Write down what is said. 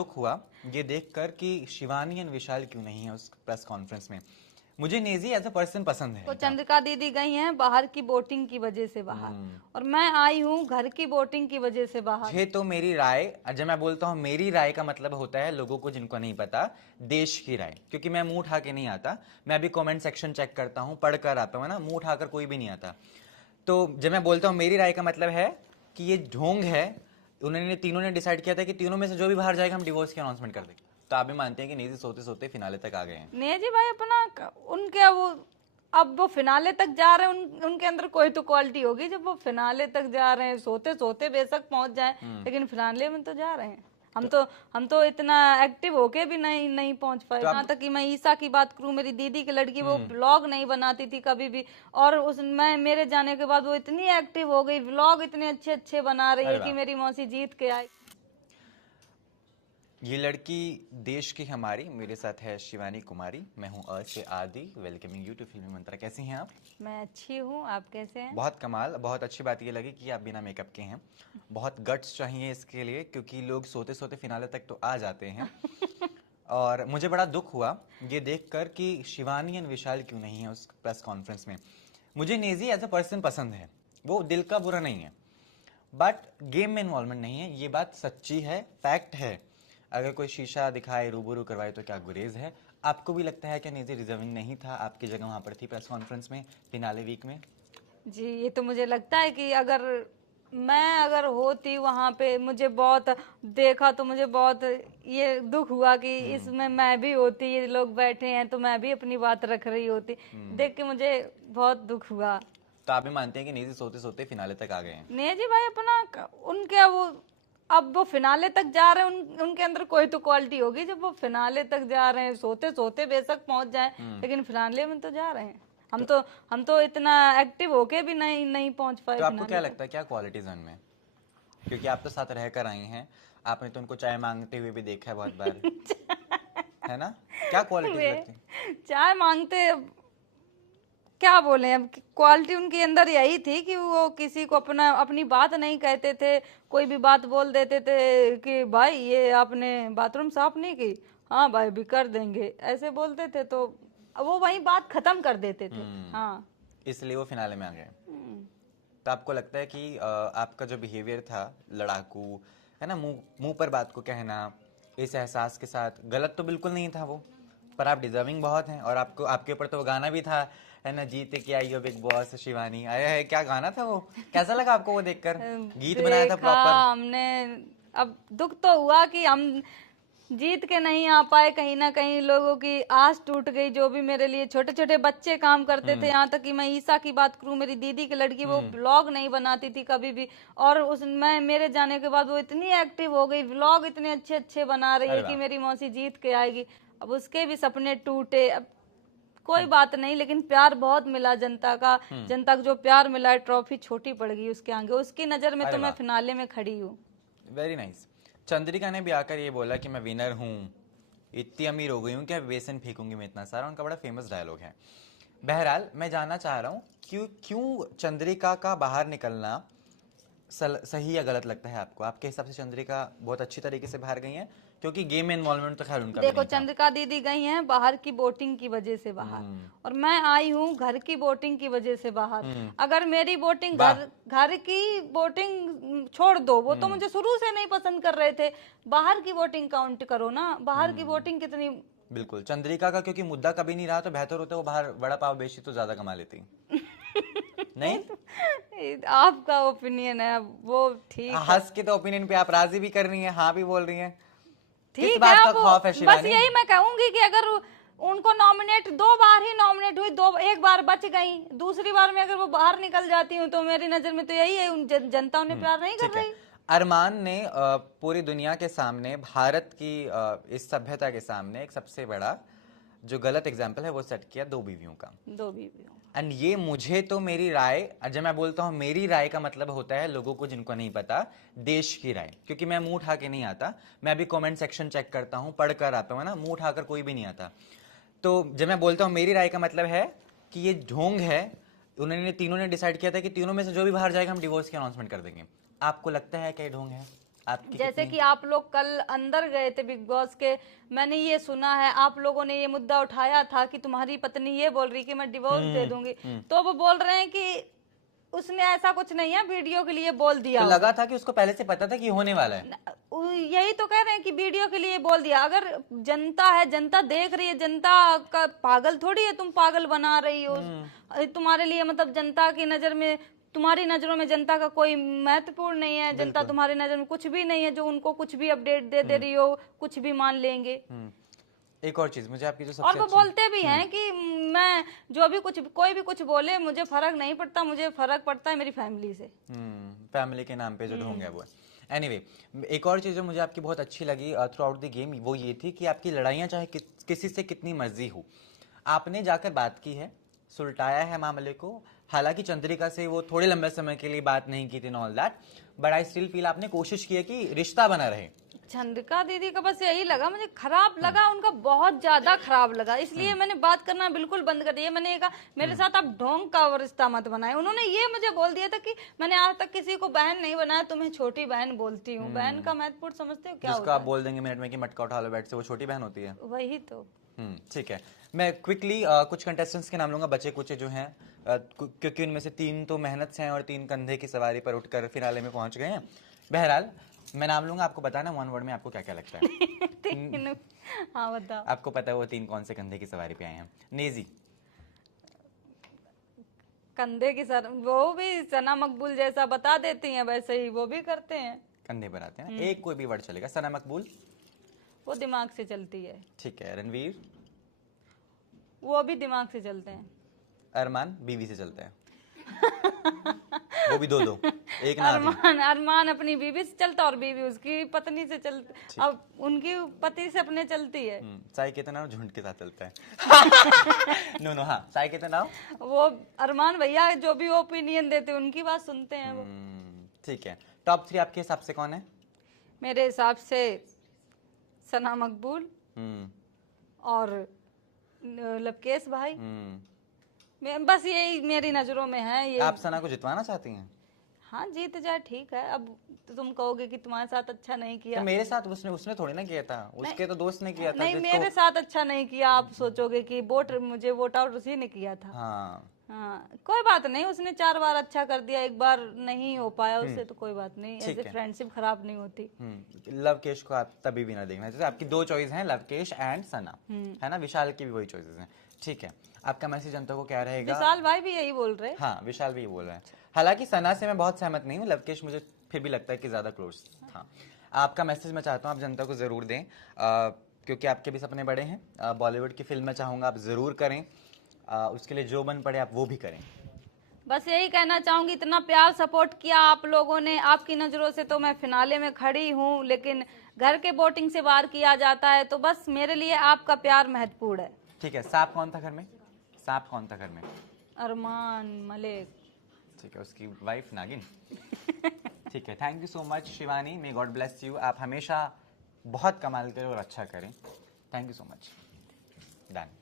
दुख हुआ ये देखकर कि शिवानी एंड विशाल क्यों नहीं है उस प्रेस कॉन्फ्रेंस में। मुझे नेजी एज अ पर्सन पसंद है तो इनका। चंद्रिका दीदी गई हैं बाहर की वोटिंग की वजह से बाहर, और मैं आई हूँ घर की वोटिंग की वजह से बाहर। ये तो मेरी राय, जब मैं बोलता हूँ मेरी राय का मतलब होता है लोगों को जिनको नहीं पता, देश की राय। क्योंकि मैं मुंह उठा के नहीं आता, मैं अभी कमेंट सेक्शन चेक करता हूँ, पढ़कर आता हूँ, है ना। मुंह उठाकर कोई भी नहीं आता। तो जब मैं बोलता हूँ मेरी राय का मतलब है कि ये ढोंग है। उन्होंने तीनों ने डिसाइड किया था कि तीनों में से जो भी बाहर जाएगा हम डिवोर्स की अनाउंसमेंट कर देंगे। तो आप भी मानते हैं कि नेजी सोते सोते फिनाले तक आ गए हैं। नेजी भाई अपना उनके वो अब वो फिनाले तक जा रहे हैं, उनके अंदर कोई तो क्वालिटी होगी जब वो फिनाले तक जा रहे हैं। सोते सोते बेशक पहुंच जाए, लेकिन फिनाले में तो जा रहे हैं। हम तो इतना एक्टिव होके भी नहीं पहुंच पाए। यहाँ तक कि मैं ईसा की बात करूं, मेरी दीदी की लड़की, वो ब्लॉग नहीं बनाती थी कभी भी, और मैं मेरे जाने के बाद वो इतनी एक्टिव हो गई, व्लॉग इतने अच्छे अच्छे बना रही है कि मेरी मौसी जीत के आई। ये लड़की देश की हमारी, मेरे साथ है शिवानी कुमारी। मैं हूँ अ से आदि, वेलकमिंग यू टू फिल्मी मंत्रा। कैसी हैं आप? मैं अच्छी हूँ, आप कैसे हैं? बहुत कमाल। बहुत अच्छी बात ये लगी कि आप बिना मेकअप के हैं। बहुत गट्स चाहिए इसके लिए, क्योंकि लोग सोते सोते फिनाले तक तो आ जाते हैं। और मुझे बड़ा दुख हुआ ये देखकर कि शिवानी एंड विशाल क्यों नहीं है उस प्रेस कॉन्फ्रेंस में। मुझे नेजी एज अ पर्सन पसंद है, वो दिल का बुरा नहीं है, बट गेम में इन्वॉल्वमेंट नहीं है। ये बात सच्ची है, फैक्ट है। अगर कोई शीशा दिखाए, रूबरू करवाए तो क्या गुरेज है। आपको भी लगता है कि नेजी डिजर्विंग नहीं था? आपकी जगह वहां पर थी प्रेस कॉन्फ्रेंस में, फिनाले वीक में। जी, ये तो मुझे लगता है कि अगर होती वहां पे, मुझे बहुत देखा तो मुझे बहुत ये दुख हुआ कि इसमें मैं भी होती, ये लोग बैठे हैं तो मैं भी अपनी बात रख रही होती। देख के मुझे बहुत दुख हुआ। तो आप भी मानते हैं कि नेजी सोते सोते फिनाले तक आ गए हैं? नेजी भाई अपना उनके वो अब वो फिनाले तक जा रहे हैं, उनके अंदर कोई तो क्वालिटी होगी जब वो फिनाले तक जा रहे हैं। सोते सोते बेशक पहुंच जाए, लेकिन फिनाले में तो जा रहे हैं। हम तो इतना एक्टिव होके भी नहीं पहुंच पाए तो आपको फिनाले क्या तक। लगता है क्या क्वालिटीज हैं उनमें? क्योंकि आप तो साथ रहकर आई हैं, आपने तो उनको चाय मांगते हुए भी देखा है बहुत बार, है ना। क्या क्वालिटीज वे लगती हैं? चाय मांगते, क्या बोले अब, क्वालिटी उनके अंदर यही थी कि वो किसी को अपनी बात नहीं कहते थे। कोई भी बात बोल देते थे कि भाई ये आपने बाथरूम साफ नहीं की, हाँ भाई भी कर देंगे, ऐसे बोलते थे तो वो वही बात खत्म कर देते थे। हाँ। इसलिए वो फिनाले में आ गए। तो आपको लगता है कि आपका जो बिहेवियर था लड़ाकू, है ना, मुंह मुंह पर बात को कहना, इस एहसास के साथ गलत तो बिल्कुल नहीं था वो, पर आप डिजर्विंग बहुत हैं। और आपको, आपके ऊपर तो वो गाना भी था, है ना, जीत के आई हो बिग बॉस शिवानी। आया है, क्या गाना था वो? कैसा लगा आपको वो देखकर? गीत बनाया था देखा प्रॉपर। हमने, अब दुख तो हुआ कि हम जीत के नहीं आ पाए। कहीं ना कहीं लोगों की आस टूट गई, जो भी मेरे लिए छोटे छोटे बच्चे काम करते थे। यहाँ तक कि मैं ईसा की बात करूं, मेरी दीदी की लड़की, वो ब्लॉग नहीं बनाती थी कभी भी, और मैं मेरे जाने के बाद वो इतनी एक्टिव हो गई, व्लॉग इतने अच्छे अच्छे बना रही है कि मेरी मौसी जीत के आएगी। अब उसके भी सपने टूटे। अब कोई बात नहीं, लेकिन प्यार बहुत मिला जनता का। जनता को जो प्यार मिला है, ट्रॉफी छोटी पड़ गई उसके आगे। उसकी नजर में तो मैं फिनाले में खड़ी हूँ। Very nice. चंद्रिका ने भी आकर ये बोला कि मैं विनर हूँ, इतनी अमीर हो गई हूँ कि बेसन फेंकूंगी मैं इतना सारा। उनका बड़ा फेमस डायलॉग है। बहरहाल मैं जानना चाह रहा हूँ क्यों क्यों चंद्रिका का बाहर निकलना सही या गलत लगता है आपको? आपके हिसाब से चंद्रिका बहुत अच्छी तरीके से बाहर गई हैं, क्योंकि गेम में इन्वॉल्वमेंट तो खैर उनका भी देखो, नहीं था। चंद्रिका दीदी गई हैं बाहर की वोटिंग की वजह से बाहर, और मैं आई हूँ घर की वोटिंग की वजह से बाहर। अगर मेरी वोटिंग घर की वोटिंग छोड़ दो, वो तो मुझे शुरू से नहीं पसंद कर रहे थे। बाहर की वोटिंग काउंट करो ना, बाहर की वोटिंग कितनी। बिल्कुल। चंद्रिका का क्योंकि मुद्दा कभी नहीं रहा, तो बेहतर होता है वो बाहर वड़ा पाव बेची तो ज्यादा कमा लेती। नहीं, आपका ओपिनियन है, वो ठीक है। हंस के तो ओपिनियन पे आप राजी भी कर रही हैं, हाँ भी बोल रही हैं। किस ठीक है। बात का अब खौफ है बस शिवानी? यही मैं कहूंगी कि अगर उनको नॉमिनेट, 2 बार ही नॉमिनेट हुई, एक बार बच गई, दूसरी बार में अगर वो बाहर निकल जाती हूँ तो मेरी नजर में तो यही है, जनता उन्हें प्यार नहीं कर रही। अरमान ने पूरी दुनिया के सामने, भारत की इस सभ्यता के सामने एक सबसे बड़ा जो गलत एग्जाम्पल है वो सेट किया 2 बीवियों का। 2 बीवियों। एंड ये मुझे तो मेरी राय, जब मैं बोलता हूँ मेरी राय का मतलब होता है लोगों को जिनको नहीं पता, देश की राय। क्योंकि मैं मुंह उठा के नहीं आता, मैं अभी कमेंट सेक्शन चेक करता हूँ, पढ़कर आता हूँ, है ना। मुंह उठाकर कोई भी नहीं आता। तो जब मैं बोलता हूँ मेरी राय का मतलब है कि ये ढोंग है। उन्होंने तीनों ने डिसाइड किया था कि तीनों में से जो भी बाहर जाएगा हम डिवोर्स की अनाउंसमेंट कर देंगे। आपको लगता है कि ये ढोंग है? आपकी जैसे कि आप लोग कल अंदर गए थे बिग बॉस के, मैंने ये सुना है आप लोगों ने ये मुद्दा उठाया था कि तुम्हारी पत्नी ये बोल रही कि मैं डिवोर्स दे दूंगी, तो वो बोल रहे हैं कि उसने ऐसा कुछ नहीं है, वीडियो के लिए बोल दिया तो होगा। लगा था कि उसको पहले से पता था कि होने वाला है। यही तो कह रहे हैं कि वीडियो के लिए बोल दिया। अगर जनता है, जनता देख रही है, जनता का पागल थोड़ी है, तुम पागल बना रही हो। तुम्हारे लिए मतलब जनता की नजर में, तुम्हारी नजरों में जनता का कोई महत्वपूर्ण नहीं है, जनता तुम्हारी नजर में कुछ भी नहीं है जो उनको कुछ भी अपडेट दे रही हो कुछ भी मान लेंगे। एक और चीज मुझे आपकी जो सबसे और वो बोलते भी हैं कि मैं जो भी कुछ, कोई भी कुछ बोले मुझे फर्क नहीं पड़ता, मुझे फर्क पड़ता है मेरी फैमिली से। फैमिली के नाम पे जो ढोंग है वो है। एनीवे, एक और चीज जो मुझे आपकी बहुत अच्छी लगी थ्रू आउट द गेम वो ये थी कि आपकी लड़ाइयाँ चाहे किसी से कितनी मर्जी हो, आपने जाकर बात की है, सुलटाया है मामले को। हालांकि चंद्रिका से वो थोड़े लंबे समय के लिए बात नहीं की थी, all that, but I still feel आपने कोशिश की है कि रिश्ता बना रहे। चंद्रिका दीदी का बस यही लगा, मुझे खराब लगा, उनका बहुत ज्यादा खराब लगा, इसलिए मैंने बात करना बिल्कुल बंद कर दिया। मैंने कहा मेरे साथ आप ढोंग का रिश्ता मत बनाए। उन्होंने ये मुझे बोल दिया था कि मैंने आज तक किसी को बहन नहीं बनाया, तुम्हें छोटी बहन बोलती हूँ। बहन का महत्वपूर्ण समझते हो क्या जिसको होता आप बोल देंगे मिनट में कि मटका उठा लो बेड से, वो छोटी बहन होती है। वही तो। ठीक है, मैं क्विकली कुछ कंटेस्टेंट्स के नाम लूंगा, बचे कुछ जो हैं, क्योंकि उनमें से 3 तो मेहनत से हैं और 3 कंधे की सवारी पर उठकर फिनाले में पहुंच गए हैं। बहरहाल मैं नाम लूंगा, आपको बताना 1 वर्ड में आपको क्या क्या लगता है। हाँ बताओ। आपको पता है वो 3 कौन से कंधे की सवारी पे आए हैं? नेजी, कंधे की सर, वो भी सना मकबूल जैसा बता देती हैं वैसे ही वो भी करते हैं। कंधे पर आते हैं ना, एक कोई भी वर्ड चलेगा। सना मकबूल, वो दिमाग से चलती है। ठीक है। रणवीर, वो भी दिमाग से चलते हैं। अरमान, बीवी से चलते हैं। वो भी 2-2, एक ना आधी। अरमान अपनी बीवी से चलता और बीवी उसकी पत्नी से चलती, अब उनकी पति से अपने चलती है। साई के तनाव झुंड के साथ चलता है। नो हाँ, साई के तनाव, वो अरमान भैया जो भी ओपिनियन देते उनकी बात सुनते हैं वो। ठीक है। टॉप 3 आपके हिसाब से कौन है? मेरे हिसाब से सना मकबूल और लवकेश भाई, बस यही मेरी नजरों में है ये। आप सना को जितवाना चाहती हैं? हाँ जीत जाए ठीक है। अब तो तुम कहोगे कि तुम्हारे साथ अच्छा नहीं किया, तो मेरे साथ उसने थोड़ी ना किया था, उसके तो दोस्त ने किया था। नहीं मेरे साथ अच्छा नहीं किया, आप सोचोगे कि मुझे वोट आउट उसी ने किया था। हाँ कोई बात नहीं, उसने 4 बार अच्छा कर दिया, एक बार नहीं हो पाया उससे तो कोई बात नहीं, ऐसे फ्रेंडशिप खराब नहीं होती। लवकेश को आप तभी भी ना देखना। जैसे आपकी 2 चॉइस हैं, लवकेश एंड सना, है ना? विशाल की भी वही चॉइसेस हैं। ठीक है, आपका मैसेज जनता को क्या रहेगा? विशाल भाई भी यही बोल रहे हैं। हाँ, विशाल भी ये बोल रहे हैं। हालांकि सना से मैं बहुत सहमत नहीं हूँ, लवकेश मुझे फिर भी लगता है कि ज्यादा क्लोज था। आपका मैसेज मैं चाहता हूँ आप जनता को जरूर दें, क्योंकि आपके भी सपने बड़े हैं। बॉलीवुड की फिल्म मैं चाहूंगा आप जरूर करें, उसके लिए जो बन पड़े आप वो भी करें। बस यही कहना चाहूंगी, इतना प्यार सपोर्ट किया आप लोगों ने। आपकी नजरों से तो मैं फिनाले में खड़ी हूँ, लेकिन घर के वोटिंग से बाहर किया जाता है, तो बस मेरे लिए आपका प्यार महत्वपूर्ण है। ठीक है, सांप कौन था घर में? सांप कौन था घर में? अरमान मलिक। ठीक है, उसकी वाइफ नागिन। ठीक है, thank you so much Shivani, may God bless you. आप हमेशा बहुत कमाल करें और अच्छा करें। Thank you so much. Done.